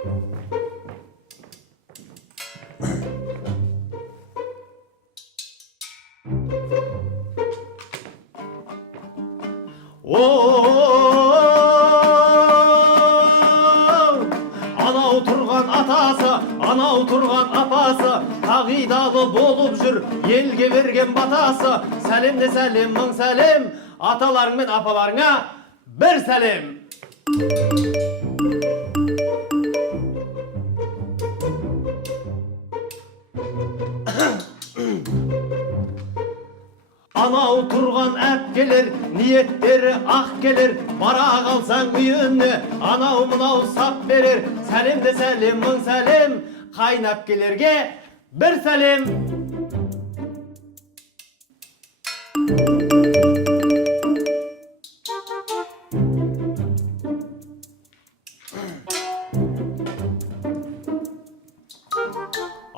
Ana oturgan atası, ana oturgan apası, kagidalı bolup jür, elge bergen batası. Selim de selim, mın selim, atalarың мен apalarına bir selim. Ana oturgan әпкелер, ниеттері ақ келер, бара қалсаң үйіне, анау мынау сап берер. Сәлем де сәлем, мың сәлем, қайнап келерге бір сәлем.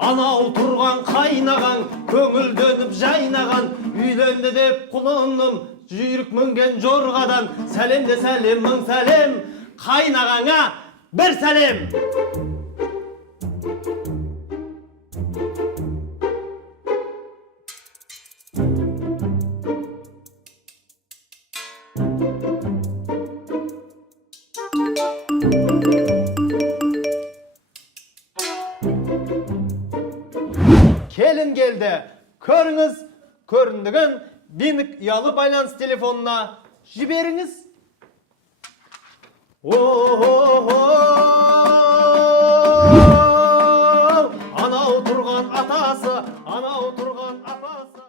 Ana oturgan kaynağan, көңілденіп жайнаған, үйленді деп құлыным, жүйрік мінген жорғадан. Сәлем де сәлем, мың сәлем, қайнағаңа бір сәлем. Келін келді, көріңіз, көріндігін Динік ұялы байланыс телефонына жіберіңіз.